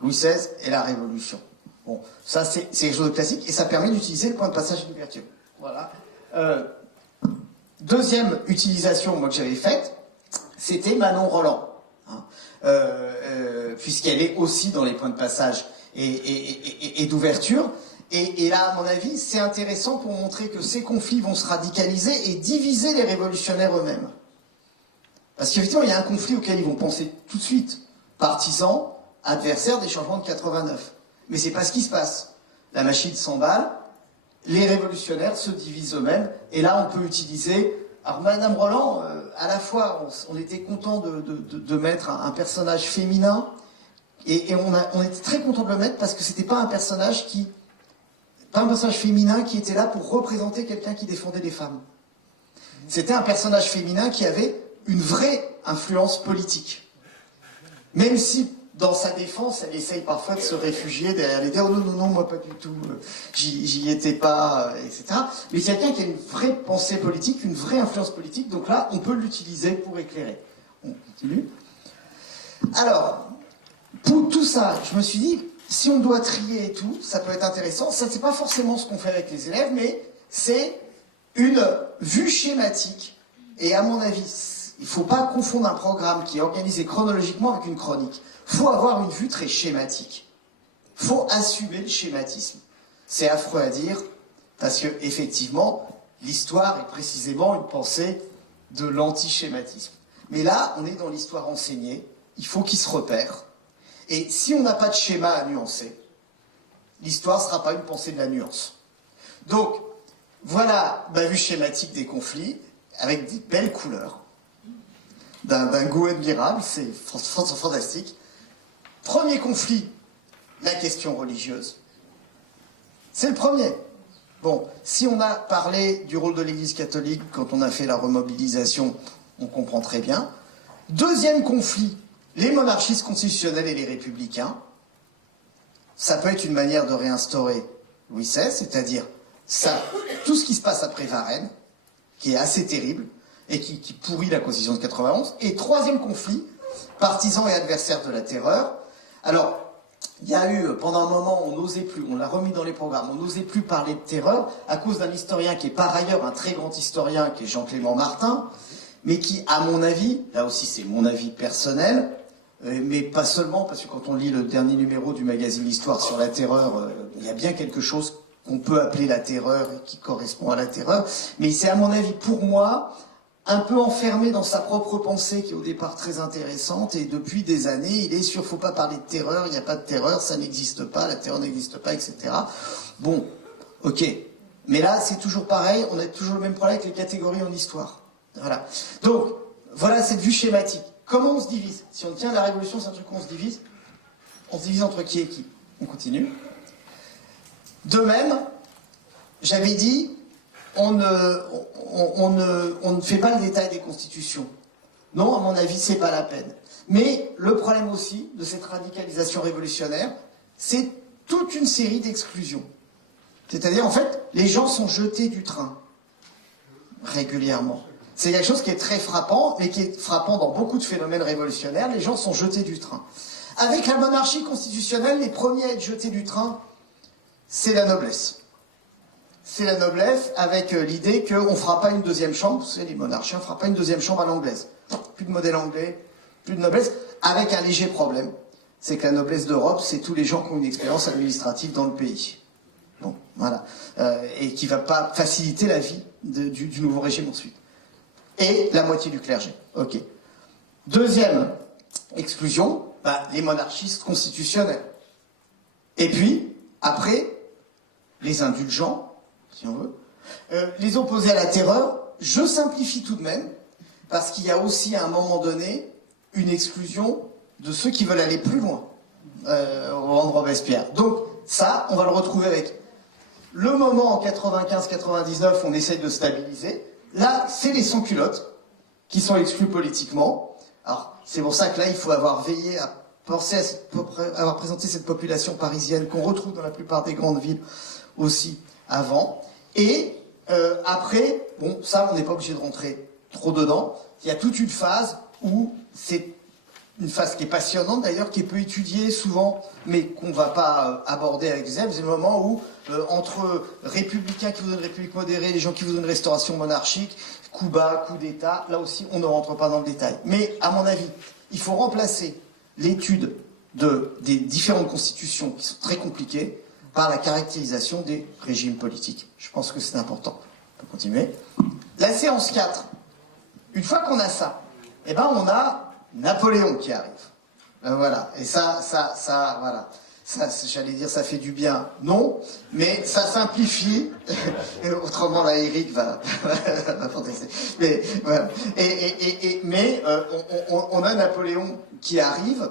Louis XVI et la Révolution. Bon, ça c'est quelque chose de classique et ça permet d'utiliser le point de passage et d'ouverture. Voilà. Deuxième utilisation moi, que j'avais faite, c'était Manon Roland, hein, puisqu'elle est aussi dans les points de passage et d'ouverture. Et là, à mon avis, c'est intéressant pour montrer que ces conflits vont se radicaliser et diviser les révolutionnaires eux-mêmes. Parce qu'effectivement, il y a un conflit auquel ils vont penser tout de suite. Partisans, adversaires des changements de 89. Mais c'est pas ce qui se passe. La machine s'emballe, les révolutionnaires se divisent eux-mêmes, et là, on peut utiliser... Alors, Madame Roland, à la fois, on était content de mettre un personnage féminin, et on était très content de le mettre parce que c'était pas un personnage féminin qui était là pour représenter quelqu'un qui défendait les femmes. C'était un personnage féminin qui avait une vraie influence politique. Même si, dans sa défense, elle essaye parfois de se réfugier derrière les « oh non, moi pas du tout, j'y étais pas, etc. » Mais quelqu'un qui a une vraie pensée politique, une vraie influence politique, donc là, on peut l'utiliser pour éclairer. On continue. Alors, pour tout ça, je me suis dit, si on doit trier et tout, ça peut être intéressant. Ça, c'est pas forcément ce qu'on fait avec les élèves, mais c'est une vue schématique. Et à mon avis, il ne faut pas confondre un programme qui est organisé chronologiquement avec une chronique. Il faut avoir une vue très schématique. Il faut assumer le schématisme. C'est affreux à dire, parce que effectivement, l'histoire est précisément une pensée de l'antischématisme. Mais là, on est dans l'histoire enseignée, il faut qu'il se repère. Et si on n'a pas de schéma à nuancer, l'histoire ne sera pas une pensée de la nuance. Donc, voilà ma vue schématique des conflits, avec des belles couleurs, d'un goût admirable, c'est fantastique. Premier conflit, la question religieuse. C'est le premier. Bon, si on a parlé du rôle de l'Église catholique quand on a fait la remobilisation, on comprend très bien. Deuxième conflit, les monarchistes constitutionnels et les républicains. Ça peut être une manière de réinstaurer Louis XVI, c'est-à-dire ça, tout ce qui se passe après Varennes, qui est assez terrible, et qui pourrit la Constitution de 91. Et troisième conflit, partisans et adversaires de la terreur. Alors, il y a eu, pendant un moment, on n'osait plus, on l'a remis dans les programmes, on n'osait plus parler de terreur, à cause d'un historien qui est par ailleurs un très grand historien, qui est Jean-Clément Martin, mais qui, à mon avis, là aussi c'est mon avis personnel, mais pas seulement, parce que quand on lit le dernier numéro du magazine L'Histoire sur la terreur, il y a bien quelque chose qu'on peut appeler la terreur et qui correspond à la terreur, mais c'est à mon avis, pour moi, un peu enfermé dans sa propre pensée qui est au départ très intéressante, et depuis des années, il est sûr, faut pas parler de terreur, il n'y a pas de terreur, ça n'existe pas, la terreur n'existe pas, etc. Bon, ok. Mais là, c'est toujours pareil, on a toujours le même problème avec les catégories en histoire. Voilà. Donc, voilà cette vue schématique. Comment on se divise? Si on tient la Révolution, c'est un truc où on se divise. On se divise entre qui et qui? On continue. De même, j'avais dit, on ne fait pas le détail des constitutions. Non, à mon avis, c'est pas la peine. Mais le problème aussi de cette radicalisation révolutionnaire, c'est toute une série d'exclusions. C'est-à-dire, en fait, les gens sont jetés du train régulièrement. C'est quelque chose qui est très frappant, mais qui est frappant dans beaucoup de phénomènes révolutionnaires. Les gens sont jetés du train. Avec la monarchie constitutionnelle, les premiers à être jetés du train, c'est la noblesse. C'est la noblesse avec l'idée qu'on ne fera pas une deuxième chambre, c'est les monarchies, on ne fera pas une deuxième chambre à l'anglaise. Plus de modèle anglais, plus de noblesse, avec un léger problème. C'est que la noblesse d'Europe, c'est tous les gens qui ont une expérience administrative dans le pays. Bon, voilà. Et qui ne va pas faciliter la vie du nouveau régime ensuite. Et la moitié du clergé. Ok. Deuxième exclusion, les monarchistes constitutionnels. Et puis, après, les indulgents, si on veut, les opposés à la terreur, je simplifie tout de même, parce qu'il y a aussi à un moment donné une exclusion de ceux qui veulent aller plus loin au moment de Robespierre. Donc ça, on va le retrouver avec le moment en 95-99, on essaye de stabiliser. Là, c'est les sans-culottes qui sont exclus politiquement. Alors, c'est pour ça que là, il faut avoir veillé à penser à avoir présenté cette population parisienne qu'on retrouve dans la plupart des grandes villes aussi avant. Et après, bon, ça, on n'est pas obligé de rentrer trop dedans. Il y a toute une phase où c'est une phase qui est passionnante d'ailleurs, qui est peu étudiée souvent, mais qu'on ne va pas aborder avec zèle. C'est le moment où, entre républicains qui voudront une république modérée, les gens qui voudront une restauration monarchique, coup bas, coup d'État, là aussi, on ne rentre pas dans le détail. Mais, à mon avis, il faut remplacer l'étude des différentes constitutions, qui sont très compliquées, par la caractérisation des régimes politiques. Je pense que c'est important. On peut continuer. La séance 4. Une fois qu'on a ça, eh ben on a Napoléon qui arrive. Voilà. Et ça, voilà. Ça, j'allais dire, ça fait du bien. Non, mais ça simplifie. Autrement, là, Eric va fantasser. Mais voilà. Mais on a Napoléon qui arrive.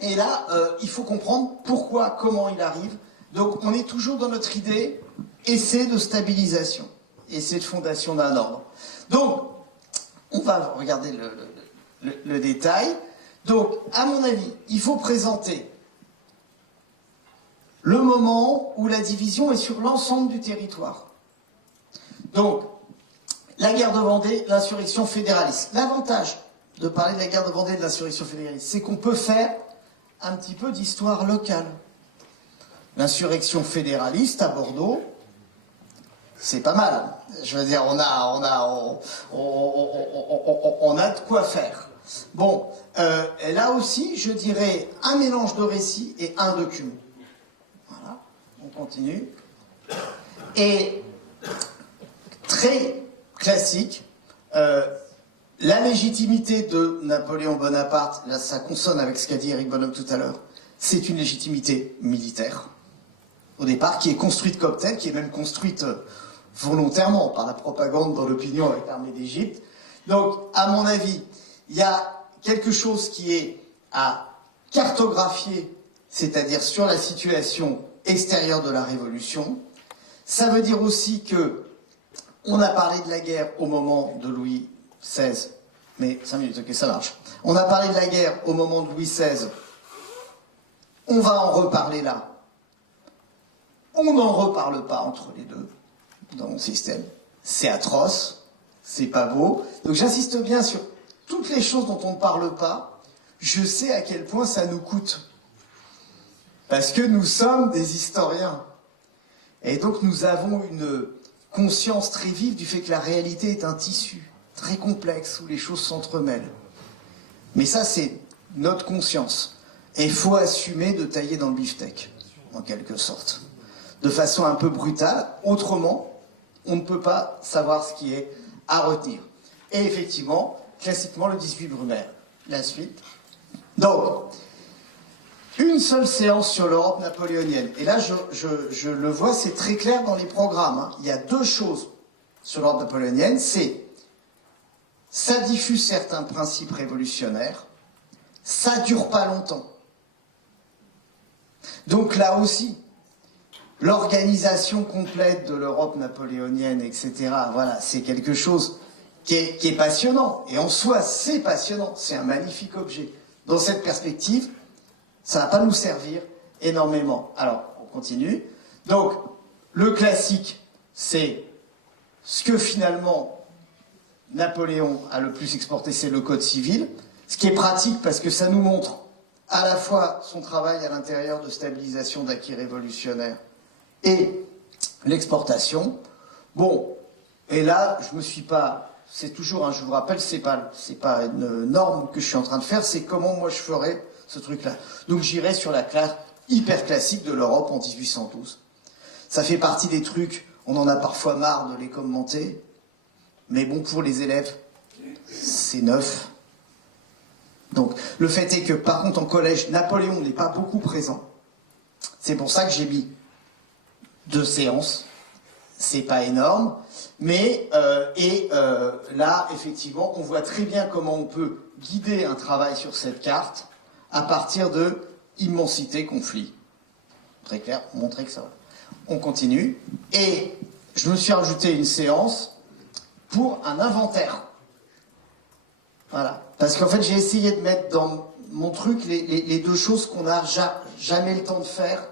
Et là, il faut comprendre pourquoi, comment il arrive. Donc, on est toujours dans notre idée essai de stabilisation, essai de fondation d'un ordre. Donc, on va regarder le détail. Donc, à mon avis, il faut présenter le moment où la division est sur l'ensemble du territoire. Donc, la guerre de Vendée, l'insurrection fédéraliste. L'avantage de parler de la guerre de Vendée et de l'insurrection fédéraliste, c'est qu'on peut faire un petit peu d'histoire locale. L'insurrection fédéraliste à Bordeaux, c'est pas mal. Je veux dire, on a de quoi faire. Bon, là aussi, je dirais un mélange de récits et un document. Voilà, on continue. Et très classique, La légitimité de Napoléon Bonaparte, là ça consonne avec ce qu'a dit Eric Bonhomme tout à l'heure, c'est une légitimité militaire, au départ, qui est construite comme telle, qui est même construite volontairement par la propagande dans l'opinion avec l'armée d'Égypte. Donc, à mon avis, il y a quelque chose qui est à cartographier, c'est-à-dire sur la situation extérieure de la Révolution. Ça veut dire aussi que on a parlé de la guerre au moment de Louis XVI, mais 5 minutes, ok, ça marche. On a parlé de la guerre au moment de Louis XVI. On va en reparler là. On n'en reparle pas entre les deux dans mon système. C'est atroce, c'est pas beau. Donc j'insiste bien sur toutes les choses dont on ne parle pas. Je sais à quel point ça nous coûte. Parce que nous sommes des historiens. Et donc nous avons une conscience très vive du fait que la réalité est un tissu très complexe où les choses s'entremêlent. Mais ça, c'est notre conscience. Et il faut assumer de tailler dans le beefsteak, en quelque sorte. De façon un peu brutale. Autrement, on ne peut pas savoir ce qui est à retenir. Et effectivement, classiquement, le 18 Brumaire. La suite. Donc, une seule séance sur l'Europe napoléonienne. Et là, je le vois, c'est très clair dans les programmes. Hein. Il y a deux choses sur l'Europe napoléonienne. C'est, ça diffuse certains principes révolutionnaires. Ça ne dure pas longtemps. Donc là aussi, l'organisation complète de l'Europe napoléonienne, etc., voilà, c'est quelque chose qui est passionnant. Et en soi, c'est passionnant. C'est un magnifique objet. Dans cette perspective, ça ne va pas nous servir énormément. Alors, on continue. Donc, le classique, c'est ce que finalement Napoléon a le plus exporté, c'est le Code civil. Ce qui est pratique parce que ça nous montre à la fois son travail à l'intérieur de stabilisation d'acquis révolutionnaires et l'exportation. Bon, et là, je me suis pas... C'est toujours, je vous rappelle, c'est pas une norme que je suis en train de faire, c'est comment moi je ferais ce truc-là. Donc j'irai sur la classe hyper classique de l'Europe en 1812. Ça fait partie des trucs, on en a parfois marre de les commenter, mais bon, pour les élèves, c'est neuf. Donc, le fait est que, par contre, en collège, Napoléon n'est pas beaucoup présent. C'est pour ça que j'ai mis 2 séances. C'est pas énorme. Mais, là, effectivement, on voit très bien comment on peut guider un travail sur cette carte à partir de immensité, conflit. Très clair, montrer que ça va. On continue. Et je me suis rajouté une séance pour un inventaire. Voilà. Parce qu'en fait, j'ai essayé de mettre dans mon truc les 2 choses qu'on n'a jamais le temps de faire,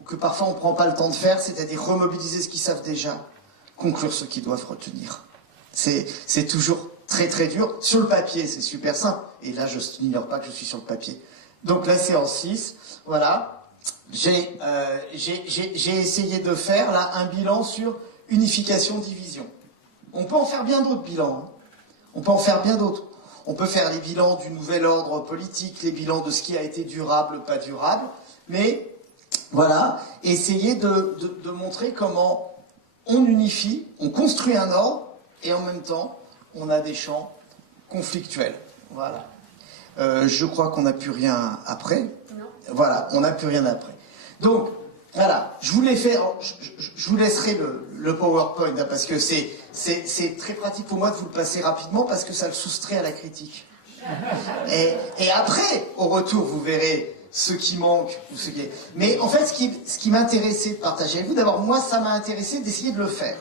ou que parfois on ne prend pas le temps de faire, c'est-à-dire remobiliser ce qu'ils savent déjà, conclure ce qu'ils doivent retenir. C'est toujours très très dur. Sur le papier, c'est super simple. Et là, je n'ignore pas que je suis sur le papier. Donc la séance 6, voilà. J'ai essayé de faire là un bilan sur unification-division. On peut en faire bien d'autres bilans. Hein. On peut en faire bien d'autres. On peut faire les bilans du nouvel ordre politique, les bilans de ce qui a été durable, pas durable, mais voilà, essayer de montrer comment on unifie, on construit un ordre, et en même temps, on a des champs conflictuels. Voilà. Je crois qu'on n'a plus rien après. Non. Voilà, on n'a plus rien après. Donc, voilà, je vous laisserai le PowerPoint, hein, parce que c'est très pratique pour moi de vous le passer rapidement, parce que ça le soustrait à la critique. Et après, au retour, vous verrez ce qui manque, ou ce qui est... Mais en fait, ce qui m'intéressait de partager avec vous, d'abord, moi, ça m'a intéressé d'essayer de le faire.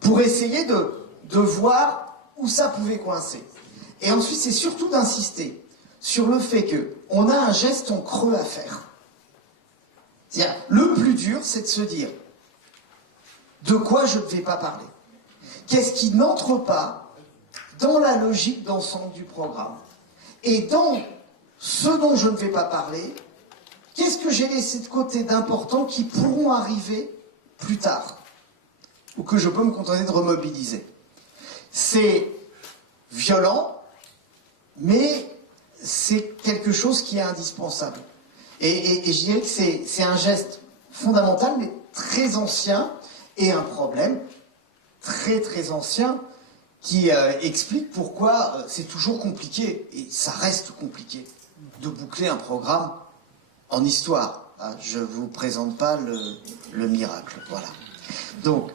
Pour essayer de voir où ça pouvait coincer. Et ensuite, c'est surtout d'insister sur le fait qu'on a un geste en creux à faire. C'est-à-dire, le plus dur, c'est de se dire de quoi je ne vais pas parler. Qu'est-ce qui n'entre pas dans la logique d'ensemble du programme. Et dans ce dont je ne vais pas parler, qu'est-ce que j'ai laissé de côté d'important qui pourront arriver plus tard, ou que je peux me contenter de remobiliser. C'est violent, mais c'est quelque chose qui est indispensable. Et je dirais que c'est un geste fondamental, mais très ancien, et un problème très très ancien, qui explique pourquoi c'est toujours compliqué, et ça reste compliqué, de boucler un programme en histoire. Je ne vous présente pas le miracle. Voilà. Donc,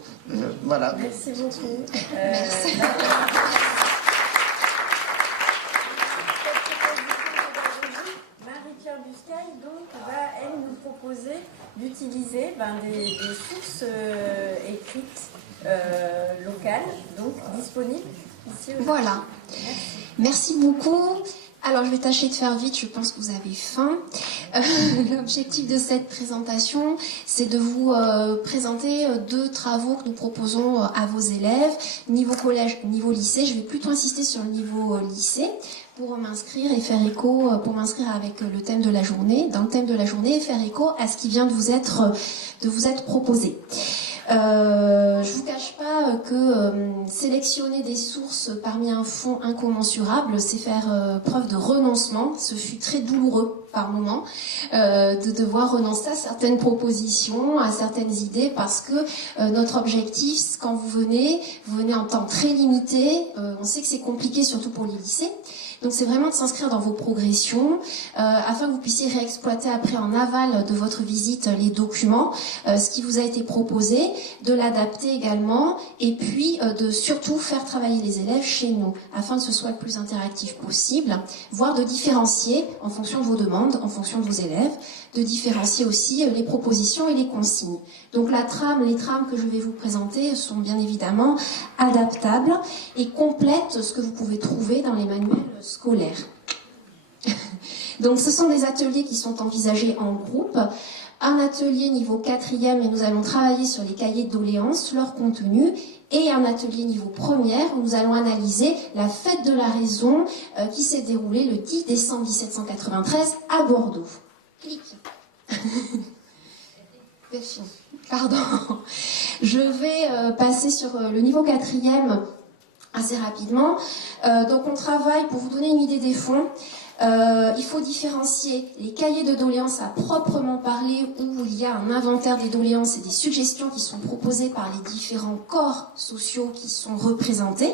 voilà. Merci beaucoup. Merci. Marie-Pierre Buscaille, donc, va, elle, nous proposer d'utiliser des sources écrites locales, donc disponibles ici aujourd'hui. Voilà. Merci beaucoup. Alors, je vais tâcher de faire vite, je pense que vous avez faim. L'objectif de cette présentation, c'est de vous présenter 2 travaux que nous proposons à vos élèves, niveau collège, niveau lycée. Je vais plutôt insister sur le niveau lycée pour m'inscrire et faire écho, pour m'inscrire avec le thème de la journée, dans le thème de la journée, et faire écho à ce qui vient de vous être proposé. Je vous cache pas que sélectionner des sources parmi un fonds incommensurable, c'est faire preuve de renoncement. Ce fut très douloureux par moments de devoir renoncer à certaines propositions, à certaines idées, parce que notre objectif, quand vous venez en temps très limité. On sait que c'est compliqué, surtout pour les lycées. Donc c'est vraiment de s'inscrire dans vos progressions afin que vous puissiez réexploiter après en aval de votre visite les documents, ce qui vous a été proposé, de l'adapter également et puis de surtout faire travailler les élèves chez nous afin que ce soit le plus interactif possible, voire de différencier en fonction de vos demandes, en fonction de vos élèves, de différencier aussi les propositions et les consignes. Donc les trames que je vais vous présenter sont bien évidemment adaptables et complètent ce que vous pouvez trouver dans les manuels scolaires. Donc ce sont des ateliers qui sont envisagés en groupe. Un atelier niveau 4e et nous allons travailler sur les cahiers de doléances, leur contenu, et un atelier niveau 1er où nous allons analyser la fête de la raison qui s'est déroulée le 10 décembre 1793 à Bordeaux. Clic. Pardon. Je vais passer sur le niveau 4e assez rapidement. Donc on travaille, pour vous donner une idée des fonds, il faut différencier les cahiers de doléances à proprement parler, où il y a un inventaire des doléances et des suggestions qui sont proposées par les différents corps sociaux qui sont représentés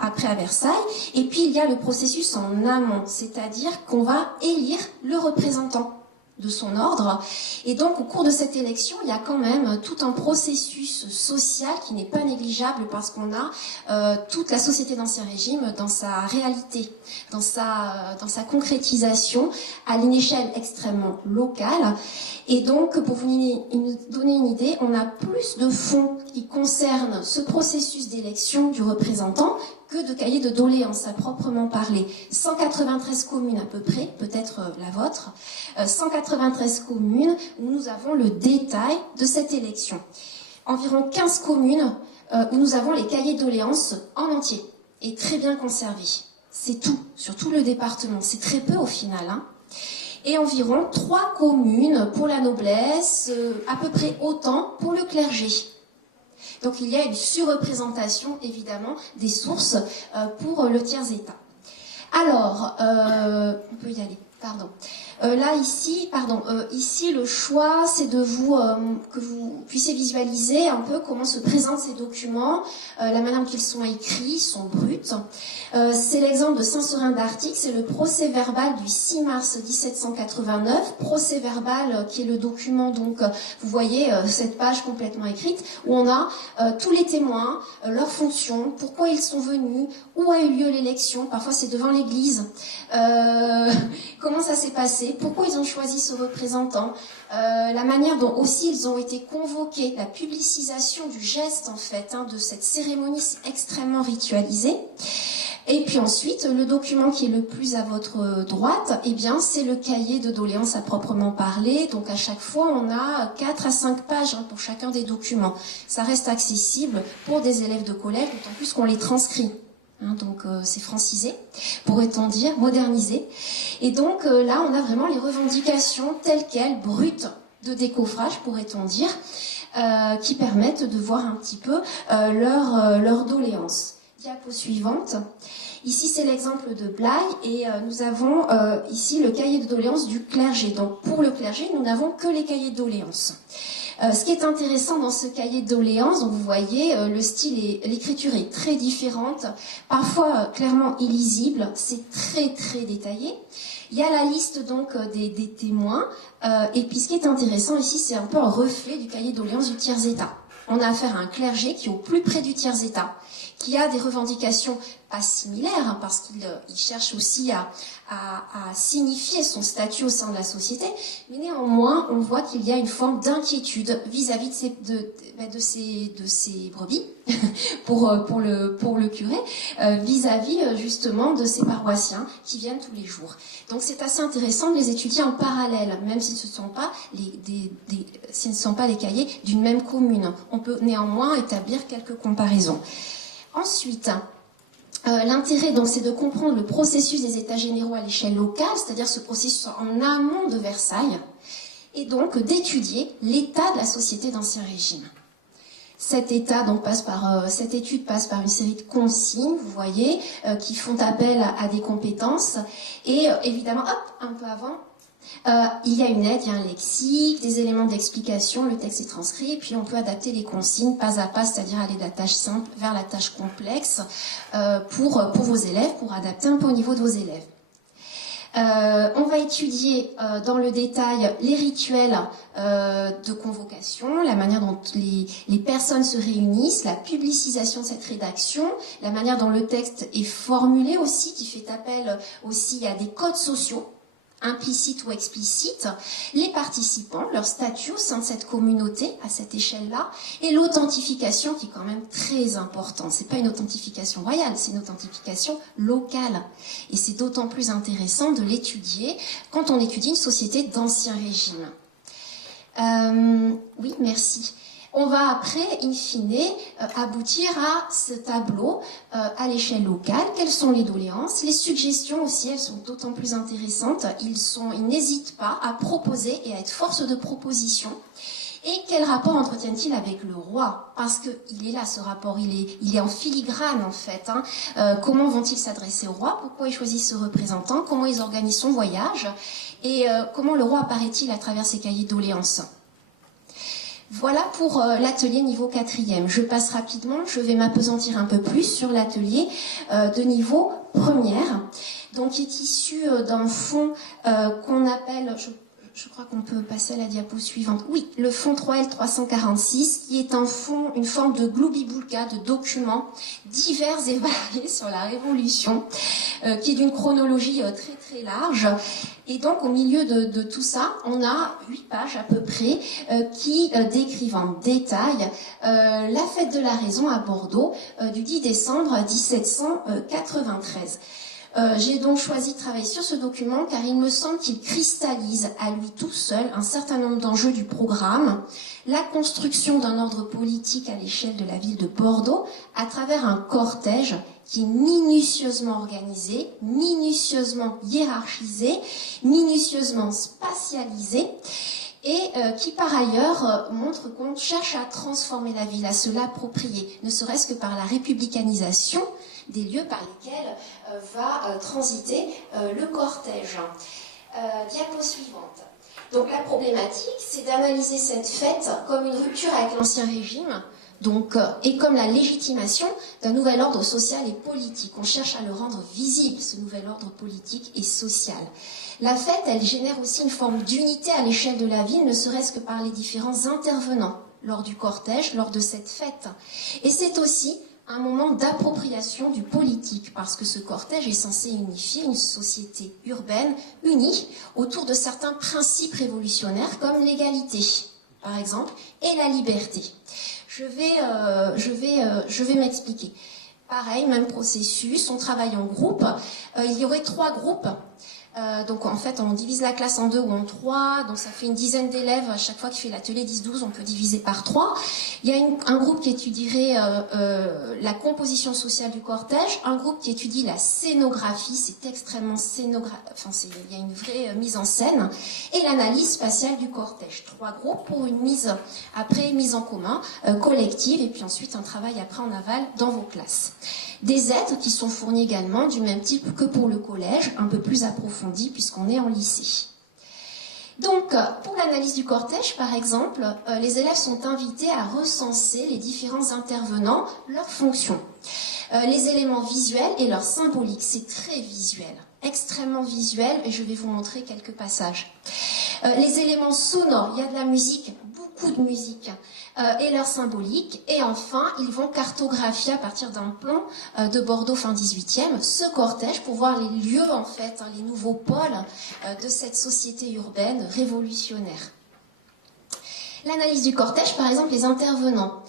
après à Versailles. Et puis il y a le processus en amont, c'est-à-dire qu'on va élire le représentant de son ordre. Et donc, au cours de cette élection, il y a quand même tout un processus social qui n'est pas négligeable parce qu'on a toute la société d'Ancien Régime dans sa réalité, dans sa concrétisation à une échelle extrêmement locale. Et donc, pour vous donner une idée, on a plus de fonds qui concernent ce processus d'élection du représentant que de cahiers de doléances à proprement parler. 193 communes à peu près, peut-être la vôtre, 193 communes où nous avons le détail de cette élection. Environ 15 communes où nous avons les cahiers de doléances en entier et très bien conservés. C'est tout, sur tout le département. C'est très peu au final, hein. Et environ 3 communes pour la noblesse, à peu près autant pour le clergé. Donc il y a une surreprésentation évidemment des sources pour le tiers-état. Alors, on peut y aller, pardon. Ici le choix c'est de que vous puissiez visualiser un peu comment se présentent ces documents, la manière dont ils sont écrits, sont bruts. C'est l'exemple de Saint-Seurin d'Artic, c'est le procès-verbal du 6 mars 1789, procès-verbal qui est le document, donc vous voyez cette page complètement écrite, où on a tous les témoins, leurs fonctions, pourquoi ils sont venus, où a eu lieu l'élection, parfois c'est devant l'église, comment ça s'est passé, pourquoi ils ont choisi ce représentant, la manière dont aussi ils ont été convoqués, la publicisation du geste en fait, de cette cérémonie extrêmement ritualisée. Et puis ensuite, le document qui est le plus à votre droite, eh bien, c'est le cahier de doléances à proprement parler. Donc à chaque fois, on a 4 à 5 pages pour chacun des documents. Ça reste accessible pour des élèves de collège, d'autant plus qu'on les transcrit. Donc c'est francisé, pourrait-on dire, modernisé. Et donc là, on a vraiment les revendications telles quelles, brutes de décoffrage, pourrait-on dire, qui permettent de voir un petit peu leur doléances. Diapo suivante. Ici, c'est l'exemple de Blaye et nous avons ici le cahier de doléances du clergé. Donc pour le clergé, nous n'avons que les cahiers de doléances. Ce qui est intéressant dans ce cahier de doléances, donc vous voyez, le style et l'écriture est très différente, parfois clairement illisible, c'est très très détaillé. Il y a la liste donc des témoins, et puis ce qui est intéressant ici, c'est un peu un reflet du cahier de doléances du tiers-état. On a affaire à un clergé qui est au plus près du tiers-état, qui a des revendications pas similaires, hein, parce qu'il cherche aussi à signifier son statut au sein de la société, mais néanmoins, on voit qu'il y a une forme d'inquiétude vis-à-vis de ces brebis, pour le curé, vis-à-vis justement de ces paroissiens qui viennent tous les jours. Donc c'est assez intéressant de les étudier en parallèle, même si ce ne sont pas les cahiers d'une même commune. On peut néanmoins établir quelques comparaisons. Ensuite, l'intérêt, donc, c'est de comprendre le processus des états généraux à l'échelle locale, c'est-à-dire ce processus en amont de Versailles, et donc d'étudier l'état de la société d'Ancien Régime. Cet état, donc, cette étude passe par une série de consignes, vous voyez, qui font appel à des compétences, et évidemment, un peu avant, il y a une aide, il y a un lexique, des éléments d'explication, le texte est transcrit, et puis on peut adapter les consignes pas à pas, c'est-à-dire aller de la tâche simple vers la tâche complexe pour vos élèves, pour adapter un peu au niveau de vos élèves. On va étudier dans le détail les rituels de convocation, la manière dont les personnes se réunissent, la publicisation de cette rédaction, la manière dont le texte est formulé aussi, qui fait appel aussi à des codes sociaux, implicite ou explicite, les participants, leur statut au sein de cette communauté, à cette échelle-là, et l'authentification qui est quand même très importante. C'est pas une authentification royale, c'est une authentification locale. Et c'est d'autant plus intéressant de l'étudier quand on étudie une société d'Ancien Régime. Oui, merci. On va après, in fine, aboutir à ce tableau à l'échelle locale. Quelles sont les doléances? Les suggestions aussi, elles sont d'autant plus intéressantes. Ils n'hésitent pas à proposer et à être force de proposition. Et quel rapport entretiennent-ils avec le roi? Parce qu'il est là, ce rapport, il est en filigrane en fait. Comment vont-ils s'adresser au roi? Pourquoi ils choisissent ce représentant? Comment ils organisent son voyage? Et comment le roi apparaît-il à travers ces cahiers de doléances? Voilà pour l'atelier niveau 4e. Je passe rapidement, je vais m'appesantir un peu plus sur l'atelier de niveau 1er, donc qui est issu d'un fonds qu'on appelle, je crois qu'on peut passer à la diapo suivante. Oui, le fonds 3L 346, qui est un fonds, une forme de gloubi-boulga de documents divers et variés sur la Révolution, qui est d'une chronologie très très large. Et donc, au milieu de tout ça, on a 8 pages à peu près qui décrivent en détail la fête de la Raison à Bordeaux du 10 décembre 1793. J'ai donc choisi de travailler sur ce document car il me semble qu'il cristallise à lui tout seul un certain nombre d'enjeux du programme, la construction d'un ordre politique à l'échelle de la ville de Bordeaux à travers un cortège qui est minutieusement organisé, minutieusement hiérarchisé, minutieusement spatialisé et qui par ailleurs montre qu'on cherche à transformer la ville, à se l'approprier, ne serait-ce que par la républicanisation des lieux par lesquels va transiter le cortège. Diapo suivante. Donc la problématique, c'est d'analyser cette fête comme une rupture avec l'Ancien Régime, donc, et comme la légitimation d'un nouvel ordre social et politique. On cherche à le rendre visible, ce nouvel ordre politique et social. La fête, elle génère aussi une forme d'unité à l'échelle de la ville, ne serait-ce que par les différents intervenants lors du cortège, lors de cette fête. Et c'est aussi un moment d'appropriation du politique, parce que ce cortège est censé unifier une société urbaine unie autour de certains principes révolutionnaires comme l'égalité, par exemple, et la liberté. Je vais m'expliquer. Pareil, même processus, on travaille en groupe. Il y aurait 3 groupes. Donc en fait, on divise la classe en 2 ou en 3, donc ça fait une dizaine d'élèves à chaque fois qu'il fait l'atelier 10-12, on peut diviser par 3. Il y a un groupe qui étudierait la composition sociale du cortège, un groupe qui étudie la scénographie, c'est extrêmement scénographique, enfin il y a une vraie mise en scène, et l'analyse spatiale du cortège. 3 groupes pour une mise en commun collective, et puis ensuite un travail après en aval dans vos classes. Des aides qui sont fournies également du même type que pour le collège, un peu plus approfondies puisqu'on est en lycée. Donc, pour l'analyse du cortège, par exemple, les élèves sont invités à recenser les différents intervenants, leurs fonctions, les éléments visuels et leur symbolique. C'est très visuel, extrêmement visuel, et je vais vous montrer quelques passages. Les éléments sonores, il y a de la musique, beaucoup de musique, et leur symbolique. Et enfin, ils vont cartographier à partir d'un plan de Bordeaux fin 18e ce cortège pour voir les lieux, en fait, les nouveaux pôles de cette société urbaine révolutionnaire. L'analyse du cortège, par exemple, les intervenants.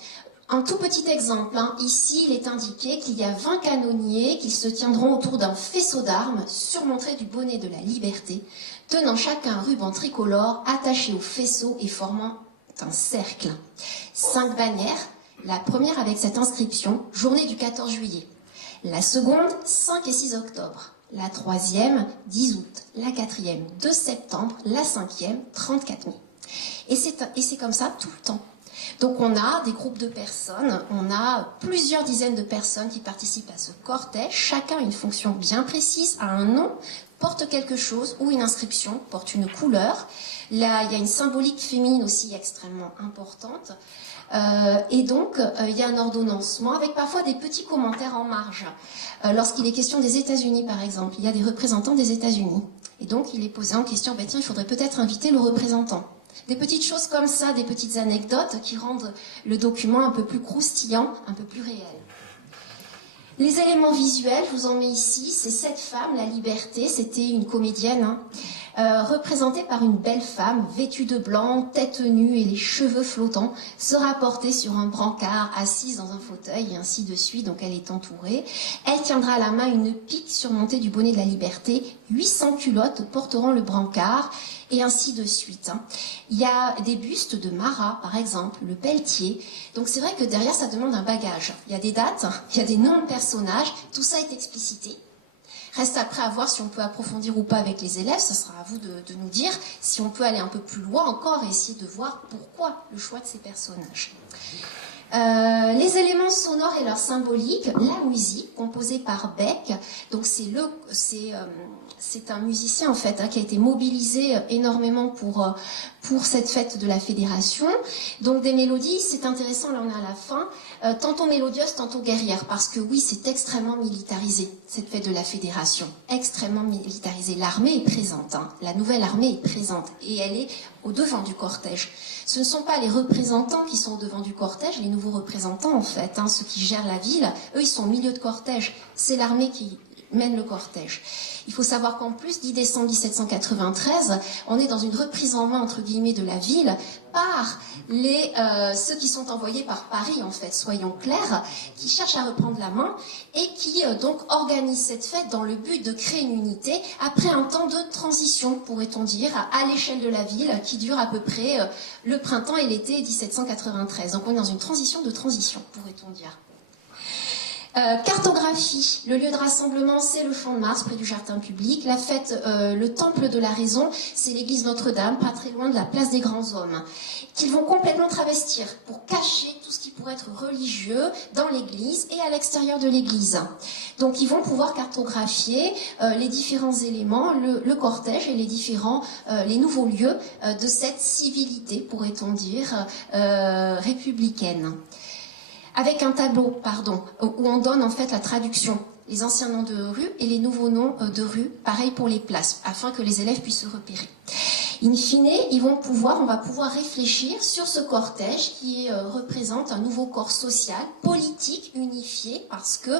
Un tout petit exemple, ici il est indiqué qu'il y a 20 canonniers qui se tiendront autour d'un faisceau d'armes surmonté du bonnet de la liberté, tenant chacun un ruban tricolore attaché au faisceau et formant un cercle. 5 bannières, la première avec cette inscription, journée du 14 juillet. La seconde, 5 et 6 octobre. La troisième, 10 août. La quatrième, 2 septembre. La cinquième, 34 mai. Et c'est comme ça tout le temps. Donc on a des groupes de personnes, on a plusieurs dizaines de personnes qui participent à ce cortège, chacun a une fonction bien précise, a un nom, porte quelque chose ou une inscription, porte une couleur. Là, il y a une symbolique féminine aussi extrêmement importante. Et donc, il y a un ordonnancement avec parfois des petits commentaires en marge. Lorsqu'il est question des États-Unis, par exemple, il y a des représentants des États-Unis. Et donc, il est posé en question, tiens, il faudrait peut-être inviter le représentant. Des petites choses comme ça, des petites anecdotes qui rendent le document un peu plus croustillant, un peu plus réel. Les éléments visuels, je vous en mets ici, c'est cette femme, la liberté, c'était une comédienne, représentée par une belle femme, vêtue de blanc, tête nue et les cheveux flottants, sera portée sur un brancard, assise dans un fauteuil et ainsi de suite, donc elle est entourée. Elle tiendra à la main une pique surmontée du bonnet de la liberté, 800 culottes porteront le brancard, et ainsi de suite. Il y a des bustes de Marat, par exemple, le Pelletier. Donc c'est vrai que derrière, ça demande un bagage. Il y a des dates, il y a des noms de personnages, tout ça est explicité. Reste après à voir si on peut approfondir ou pas avec les élèves, ça sera à vous de nous dire si on peut aller un peu plus loin encore et essayer de voir pourquoi le choix de ces personnages. Les éléments sonores et leur symbolique, la musique composée par Beck, donc c'est un musicien en fait qui a été mobilisé énormément pour cette fête de la fédération. Donc des mélodies, c'est intéressant, là on est à la fin, tantôt mélodieuses, tantôt guerrières, parce que oui, c'est extrêmement militarisé, cette fête de la fédération, extrêmement militarisée. L'armée est présente, la nouvelle armée est présente, et elle est au devant du cortège. Ce ne sont pas les représentants qui sont au devant du cortège, les nouveaux représentants en fait, ceux qui gèrent la ville, eux ils sont au milieu de cortège, c'est l'armée qui mène le cortège. Il faut savoir qu'en plus, 10 décembre 1793, on est dans une reprise en main, entre guillemets, de la ville par ceux qui sont envoyés par Paris, en fait, soyons clairs, qui cherchent à reprendre la main et qui donc organisent cette fête dans le but de créer une unité après un temps de transition, pourrait-on dire, à l'échelle de la ville, qui dure à peu près le printemps et l'été 1793. Donc on est dans une transition de transition, pourrait-on dire. Cartographie, le lieu de rassemblement c'est le Champ de Mars près du jardin public, la fête, le temple de la raison c'est l'église Notre-Dame, pas très loin de la place des grands hommes, qu'ils vont complètement travestir pour cacher tout ce qui pourrait être religieux dans l'église et à l'extérieur de l'église. Donc ils vont pouvoir cartographier les différents éléments, le cortège et les nouveaux lieux de cette civilité, pourrait-on dire, républicaine. Avec un tableau, où on donne en fait la traduction, les anciens noms de rue et les nouveaux noms de rue, pareil pour les places, afin que les élèves puissent se repérer. In fine, on va pouvoir réfléchir sur ce cortège qui représente un nouveau corps social, politique, unifié, parce que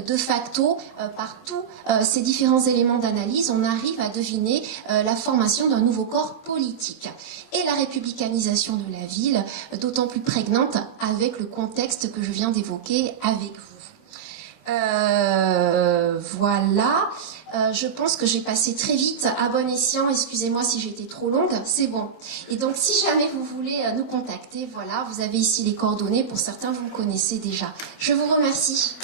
de facto, par tous ces différents éléments d'analyse, on arrive à deviner la formation d'un nouveau corps politique. Et la républicanisation de la ville, d'autant plus prégnante avec le contexte que je viens d'évoquer avec vous. Voilà. Je pense que j'ai passé très vite, à bon escient, excusez-moi si j'étais trop longue, c'est bon. Et donc si jamais vous voulez nous contacter, voilà, vous avez ici les coordonnées, pour certains vous me connaissez déjà. Je vous remercie.